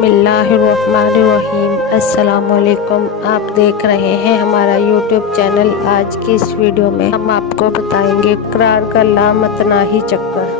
बिस्मिल्लाहिर्रहमानिर्रहीम। अस्सलामुअलैकुम। आप देख रहे हैं हमारा यूट्यूब चैनल। आज की इस वीडियो में हम आपको बताएंगे तकरार का लामतनाही चक्कर।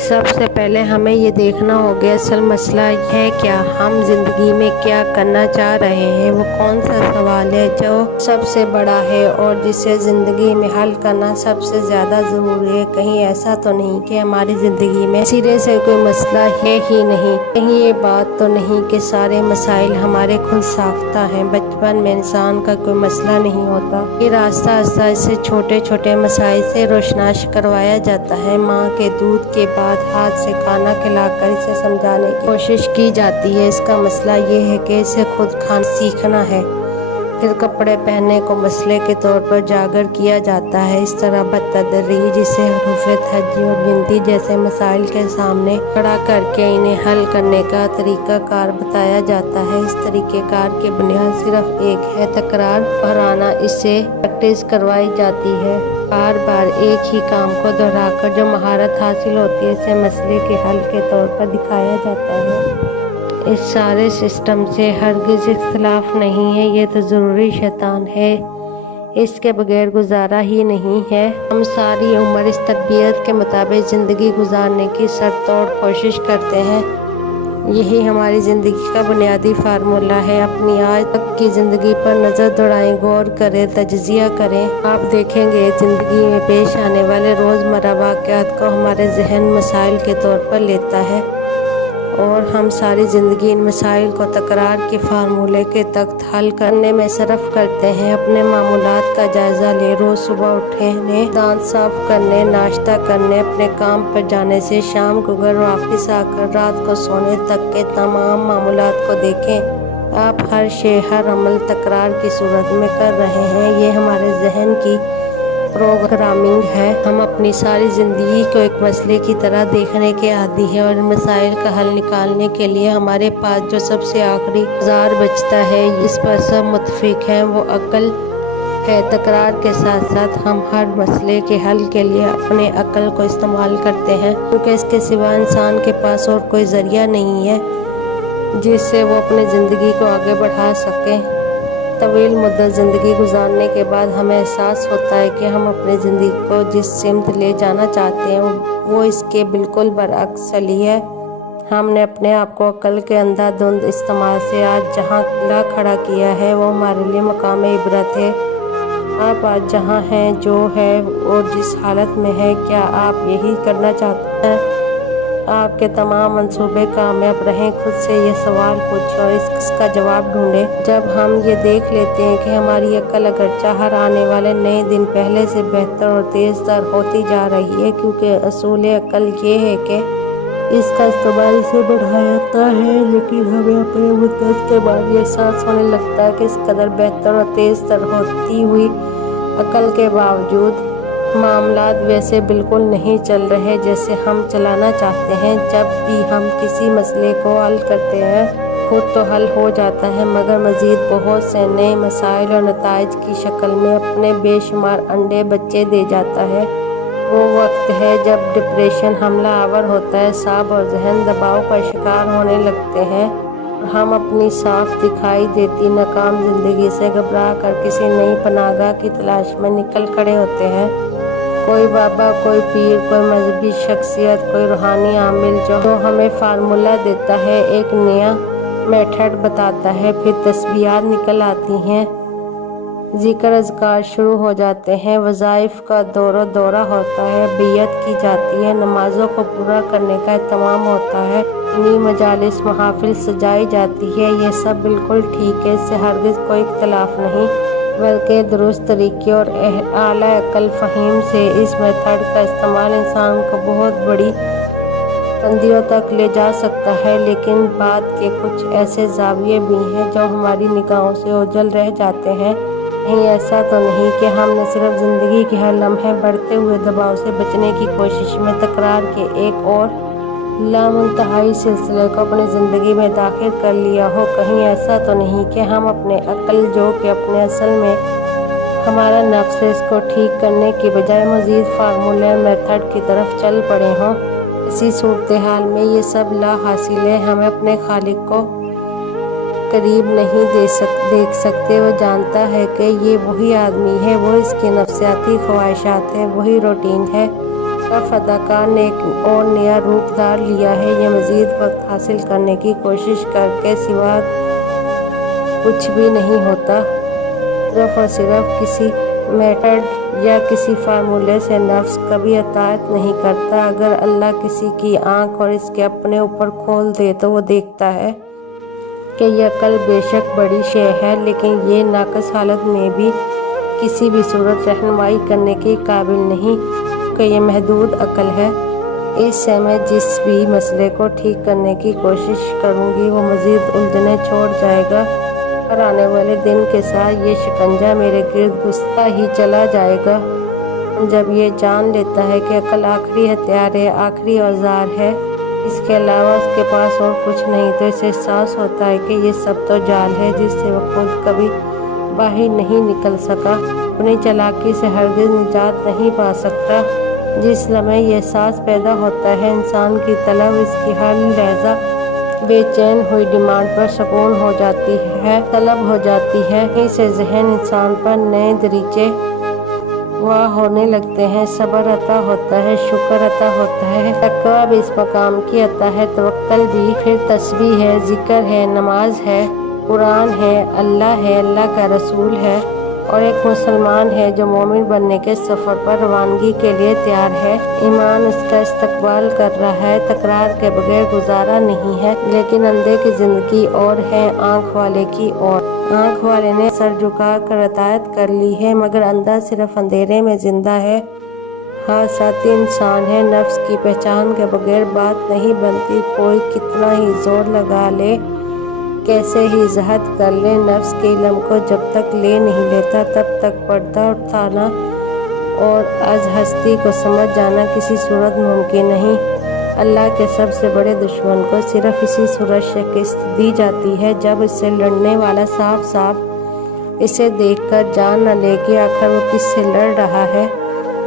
सबसे पहले हमें ये देखना होगा असल मसला है क्या, हम जिंदगी में क्या करना चाह रहे हैं, वो कौन सा सवाल है जो सबसे बड़ा है और जिसे ज़िंदगी में हल करना सबसे ज़्यादा ज़रूरी है। कहीं ऐसा तो नहीं कि हमारी ज़िंदगी में सिरे से कोई मसला है ही नहीं। कहीं ये बात तो नहीं कि सारे मसाइल हमारे खुद साख्ता हैं। बचपन में इंसान का कोई मसला नहीं होता, ये रास्ता आस्ता इसे छोटे छोटे मसाइल से रोशनाश करवाया जाता है। माँ के दूध के बाद हाथ से खाना खिलाकर इसे समझाने की कोशिश की जाती है। इसका मसला ये है कि इसे खुद खाना सीखना है। फिर कपड़े पहनने को मसले के तौर पर जागर किया जाता है। इस तरह बतदरीज इसे हरूफ तहज्जी और गिनती जैसे मसाइल के सामने खड़ा करके इन्हें हल करने का तरीका कार बताया जाता है। इस तरीके कार की बुनियाद सिर्फ एक है, तकरार दोहराना। इससे प्रैक्टिस करवाई जाती है। बार बार एक ही काम को दोहराकर जो महारत हासिल होती है इसे मसले के हल के तौर पर दिखाया जाता है। इस सारे सिस्टम से हरगिज़ इख्तिलाफ नहीं है, ये तो ज़रूरी शैतान है, इसके बगैर गुजारा ही नहीं है। हम सारी उम्र इस तरबियत के मुताबिक ज़िंदगी गुजारने की सरतोड़ कोशिश करते हैं। यही हमारी ज़िंदगी का बुनियादी फार्मूला है। अपनी आज तक की ज़िंदगी पर नज़र दौड़ाएं, गौर करें, तजज़िया करें। आप देखेंगे ज़िंदगी में पेश आने वाले रोज़मर्रा वाक़यात को हमारे जहन मसाइल के तौर पर लेता है और हम सारी ज़िंदगी इन मसाइल को तकरार के फार्मूले के तख्त हल करने में सरफ करते हैं। अपने मामूलात का जायज़ा ले, रोज़ सुबह उठने, दांत साफ करने, नाश्ता करने, अपने काम पर जाने से शाम को घर वापस आकर रात को सोने तक के तमाम मामूलात को देखें। आप हर शे, हर अमल तकरार की सूरत में कर रहे हैं। ये हमारे जहन की प्रोग्रामिंग है। हम अपनी सारी ज़िंदगी को एक मसले की तरह देखने के आदी हैं और मसाइल का हल निकालने के लिए हमारे पास जो सबसे आखिरी औज़ार बचता है, इस पर सब मुत्तफिक हैं, वो अक्ल है। तकरार के साथ साथ हम हर मसले के हल के लिए अपने अक्ल को इस्तेमाल करते हैं, क्योंकि इसके सिवा इंसान के पास और कोई ज़रिया नहीं है जिससे वो अपनी ज़िंदगी को आगे बढ़ा सके। तवील मुद्दत ज़िंदगी गुजारने के बाद हमें एहसास होता है कि हम अपनी ज़िंदगी को जिस सिमत ले जाना चाहते हैं वो इसके बिल्कुल बरअक्स चली है। हमने अपने आप को अक्ल के अंधाधुंध इस्तेमाल से आज जहाँ ला खड़ा किया है वो हमारे लिए मकाम इबरत है। आप आज जहाँ हैं, जो है और जिस हालत में है, क्या आप यही करना चाहते हैं? आपके तमाम मंसूबे कामयाब रहें। खुद से ये सवाल पूछो और इसका जवाब ढूंढें। जब हम ये देख लेते हैं कि हमारी अक्ल अगरचे हर आने वाले नए दिन पहले से बेहतर और तेज़ तर होती जा रही है, क्योंकि असूल अक्ल ये है कि इसका इस्तेमाल इसे बढ़ाया जाता है, लेकिन हमें अपने मुद्दत के बाद ये एहसास होने लगता है कि इस कदर बेहतर और तेज़ तर होती हुई अक्ल के बावजूद मामलात वैसे बिल्कुल नहीं चल रहे जैसे हम चलाना चाहते हैं। जब भी हम किसी मसले को हल करते हैं खुद तो हल हो जाता है, मगर मज़ीद बहुत से नए मसाइल और नताइज की शक्ल में अपने बेशुमार अंडे बच्चे दे जाता है। वो वक्त है जब डिप्रेशन हमला आवर होता है, साब और जहन दबाव का शिकार होने लगते हैं। हम अपनी साफ दिखाई देती नाकाम ज़िंदगी से घबरा कर किसी नई पनाहगाह की तलाश में निकल खड़े होते हैं। कोई बाबा, कोई पीर, कोई मजहबी शख्सियत, कोई रूहानी आमिल जो हमें फार्मूला देता है, एक नया मेथड बताता है। फिर तस्बीहात निकल आती हैं, ज़िक्र अज़कार शुरू हो जाते हैं, वज़ाइफ का दौरा होता है, बियत की जाती है, नमाज़ों को पूरा करने का एहतमाम होता है, इन्हीं मजालिस महफिल सजाई जाती है। ये सब बिल्कुल ठीक है, इससे हरगिज़ कोई इख्तिलाफ नहीं, बल्कि दुरुस्त तरीके और आला अक्ल फ़हीम से इस मेथड का इस्तेमाल इंसान को बहुत बड़ी बुलंदियों तक ले जा सकता है। लेकिन बात के कुछ ऐसे ज़ाविये भी हैं जो हमारी निगाहों से ओझल रह जाते हैं। कहीं ऐसा तो नहीं कि हमने सिर्फ ज़िंदगी के हर लम्हे बढ़ते हुए दबाव से बचने की कोशिश में तकरार के एक और लामुंतहाई सिलसिले को अपनी ज़िंदगी में दाखिल कर लिया हो। कहीं ऐसा तो नहीं कि हम अपने अक्ल, जो कि अपने असल में हमारा नफ्स है, इसको ठीक करने की बजाय मज़ीद फार्मूले मेथड की तरफ चल पड़े हों। इसी सूरत-ए-हाल में ये सब ला हासिल है। हमें अपने खालिक को करीब नहीं देख सकते। वो जानता है कि ये वही आदमी है, वो इसकी नफ्सियाती ख्वाहिशात है, वही रूटीन है। अब अदाकार ने एक और नया रूप धार लिया है। ये मज़ीद वक्त हासिल करने की कोशिश करके सिवा कुछ भी नहीं होता। सिर्फ और सिर्फ किसी मेथड या किसी फार्मूले से नफ्स कभी अताअत नहीं करता। अगर अल्लाह किसी की आँख और इसके अपने ऊपर खोल दे तो वो देखता है कि यह अकल बेशक बड़ी शे है, लेकिन ये नाक़स हालत में भी किसी भी सूरत रहनुमाई करने के काबिल नहीं कि यह महदूद अकल है। इससे मैं जिस भी मसले को ठीक करने की कोशिश करूँगी वो मज़ीद उलझने छोड़ जाएगा और आने वाले दिन के साथ ये शिकंजा मेरे गिर्द घुसता ही चला जाएगा। जब ये जान लेता है कि अकल आखिरी हथियार है, आखिरी औजार है, इसके अलावा उसके पास और कुछ नहीं, तो इसे एहसास होता है कि ये सब तो जाल है जिससे वो खुद कभी बाहर नहीं निकल सका, अपनी चालाकी से हरगिज़ निजात नहीं पा सकता। जिस लम्हे ये एहसास पैदा होता है इंसान की तलब इसकी हर लहजा बेचैन हुई डिमांड पर सुकून हो जाती है, तलब हो जाती है। इससे ज़हन इंसान पर नए दरीचे वाह होने लगते हैं, सब्र अता होता है, शुक्र अता होता है, तक़वा भी इस मकाम की अता है, तवक्कल भी, फिर तस्बीह है, जिक्र है, नमाज है, कुरान है, अल्लाह का रसूल है और एक मुसलमान है जो मोमिन बनने के सफ़र पर रवानगी के लिए तैयार है। ईमान उसका इस्तकबाल कर रहा है, तकरार के बगैर गुजारा नहीं है। लेकिन अंधे की ज़िंदगी और है आँख वाले की और। आँख वाले ने सर झुका कर अतायत कर ली है, मगर अंधा सिर्फ अंधेरे में जिंदा है। हाँ, साथी इंसान है, नफ्स की पहचान के बगैर बात नहीं बनती। कोई कितना ही जोर लगा ले, कैसे ही जहद कर ले, नफ्स के इल्म को जब तक ले नहीं लेता तब तक पर्दा उठाना और आज हस्ती को समझ जाना किसी सूरत मुमकिन नहीं। अल्लाह के सबसे बड़े दुश्मन को सिर्फ इसी सूरत शिकस्त दी जाती है जब इससे लड़ने वाला साफ साफ इसे देखकर जान न ले कि आखिर वो किससे लड़ रहा है,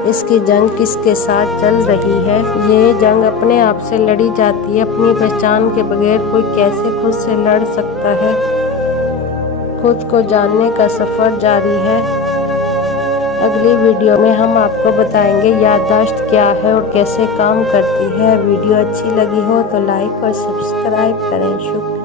इसकी जंग किसके साथ चल रही है। ये जंग अपने आप से लड़ी जाती है, अपनी पहचान के बगैर कोई कैसे खुद से लड़ सकता है। खुद को जानने का सफ़र जारी है। अगली वीडियो में हम आपको बताएंगे याददाश्त क्या है और कैसे काम करती है। वीडियो अच्छी लगी हो तो लाइक और सब्सक्राइब करें। शुक्रिया।